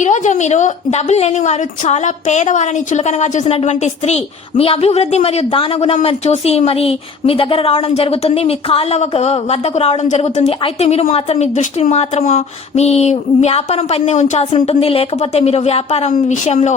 ఈరోజు మీరు డబ్బులు లేని వారు చాలా పేదవారని చులకనగా చూసినటువంటి స్త్రీ మీ అభివృద్ధి మరియు దాన గుణం మరి చూసి మరి మీ దగ్గర రావడం జరుగుతుంది మీ కాళ్ళ వద్దకు రావడం జరుగుతుంది. అయితే మీరు మాత్రం మీ దృష్టిని మాత్రం మీ వ్యాపారం పైనే ఉంచాల్సి ఉంటుంది. లేకపోతే మీరు వ్యాపారం విషయంలో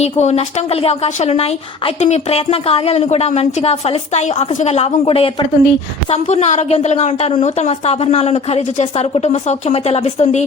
మీకు నష్టం కలిగే అవకాశాలు ఉన్నాయి. అయితే మీ ప్రయత్న కార్యాలను కూడా మంచిగా ఫలిస్తాయి. ఆకస్మిక లాభం కూడా ఏర్పడుతుంది. సంపూర్ణ ఆరోగ్యవంతులుగా ఉంటారు. నూతన వస్త్రాభరణాలను ఖరీదు చేస్తారు. కుటుంబ సౌఖ్యం అయితే లభిస్తుంది.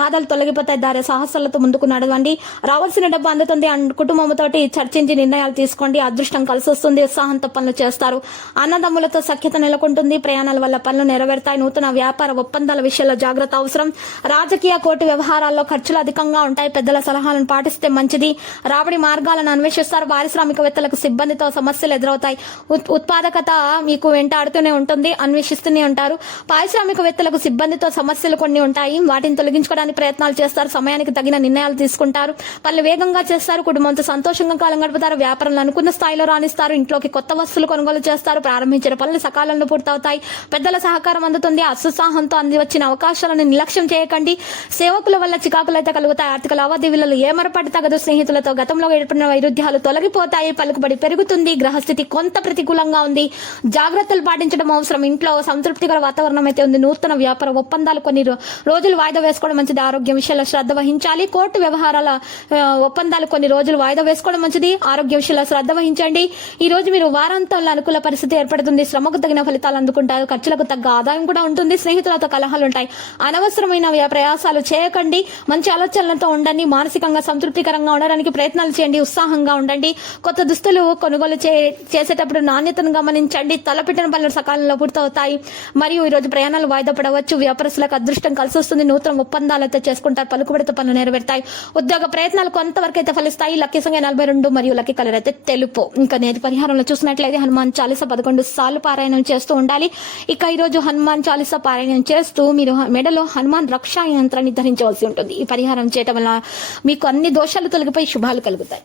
బాధలు తొలగిపోతాయి. దారి సాహసాలతో ముందుకు నడవండి. రావాల్సిన డబ్బు అందుతుంది అండ్ కుటుంబంతోటి చర్చించి నిర్ణయాలు తీసుకోండి. అదృష్టం కలిసి వస్తుంది. ఉత్సాహంతో పనులు చేస్తారు. అన్నదమ్ములతో సఖ్యత నెలకొంటుంది. ప్రయాణాల వల్ల పనులు నెరవేరుతాయి. నూతన వ్యాపార ఒప్పందాల విషయంలో జాగ్రత్త అవసరం. రాజకీయ కోర్టు వ్యవహారాల్లో ఖర్చులు అధికంగా ఉంటాయి. పెద్దల సలహాలను పాటిస్తే మంచిది. రాబడి మార్గాలను అన్వేషిస్తారు. పారిశ్రామికవేత్తలకు సిబ్బందితో సమస్యలు ఎదురవుతాయి. ఉత్- ఉత్పాదకత మీకు వెంటాడుతూనే ఉంటుంది. అన్వేషిస్తూనే ఉంటారు. పారిశ్రామికవేత్తలకు సిబ్బందితో సమస్యలు కొన్ని ఉంటాయి. వాటిని తొలగించుకోవడానికి ప్రయత్నాలు చేస్తారు. సమయానికి తగిన నిర్ణయాలు తీసుకుంటారు. పనులు వేగంగా చేస్తారు. కుటుంబంతో సంతోషంగా కాలం గడుపుతారు. వ్యాపారంలో అనుకున్న స్థాయిలో రాణిస్తారు. ఇంట్లోకి కొత్త వస్తువులు కొనుగోలు చేస్తారు. ప్రారంభించిన పనులు సకాలంలో పూర్తవుతాయి. పెద్దల సహకారం అందుతుంది. అత్యుత్సాహంతో అంది వచ్చిన అవకాశాలను నిర్లక్ష్యం చేయకండి. సేవకుల వల్ల చికాకులు అయితే కలుగుతాయి. ఆర్థిక లావాదేవీలలో ఏమరపాటు తగదు. స్నేహితులతో గతంలో ఏర్పడిన వైరుధ్యాలు తొలగిపోతాయి. పలుకుబడి పెరుగుతుంది. గ్రహస్థితి కొంత ప్రతికూలంగా ఉంది. జాగ్రత్తలు పాటించడం అవసరం. ఇంట్లో సంతృప్తికర వాతావరణం అయితే ఉంది. నూతన వ్యాపార ఒప్పందాలు కొన్ని రోజులు వాయిదా వేసుకోవడం మంచిది. ఆరోగ్య విషయంలో శ్రద్ధ వహించాలి. కోర్టు వ్యవహారాల ఒప్పందాలు కొన్ని రోజులు వాయిదా వేసుకోవడం మంచిది. ఆరోగ్య విషయంలో శ్రద్ధ వహించండి. ఈ రోజు మీరు వారాంతంలో అనుకూల పరిస్థితి ఏర్పడుతుంది. శ్రమకు తగిన ఫలితాలు అందుకుంటారు. ఖర్చులకు తగ్గ ఆదాయం కూడా ఉంటుంది. స్నేహితులతో కలహాలు ఉంటాయి. అనవసరమైన వ్య- ప్రయాసాలు చేయకండి. మంచి ఆలోచనలతో ఉండండి. మానసికంగా సంతృప్తికరంగా ఉండడానికి ప్రయత్నాలు చేయండి. ఉత్సాహంగా ఉండండి. కొత్త దుస్తులు కొనుగోలు చే- చేసేటప్పుడు నాణ్యతను గమనించండి. తలపెట్టిన పనులు సకాలంలో పూర్తవుతాయి. మరియు ఈ రోజు ప్రయాణాలు వాయిదా పడవచ్చు. వ్యాపారస్తులకు అదృష్టం కలిసి వస్తుంది నూతన ఒప్పందాలతో చేసుకుంటారు. పలుకుబడితో పనులు వెళ్తాయి ఉద్యోగ ప్రయత్నాలు కొంతవరకు అయితే ఫలిస్తాయి. లక్కీ సంఖ్య నలభై రెండు మరియు లక్కీ కలర్ అయితే తెలుపు. ఇంకా నేటి పరిహారంలో చూసినట్లయితే హనుమాన్ చాలీస పదకొండు సార్లు పారాయణం చేస్తూ ఉండాలి. ఇక ఈరోజు హనుమాన్ చాలీస పారాయణం చేస్తూ మీరు మెడలో హనుమాన్ రక్షా యంత్రాన్ని ధరించవలసి ఉంటుంది. ఈ పరిహారం చేయటం వల్ల మీకు అన్ని దోషాలు తొలగిపోయి శుభాలు కలుగుతాయి.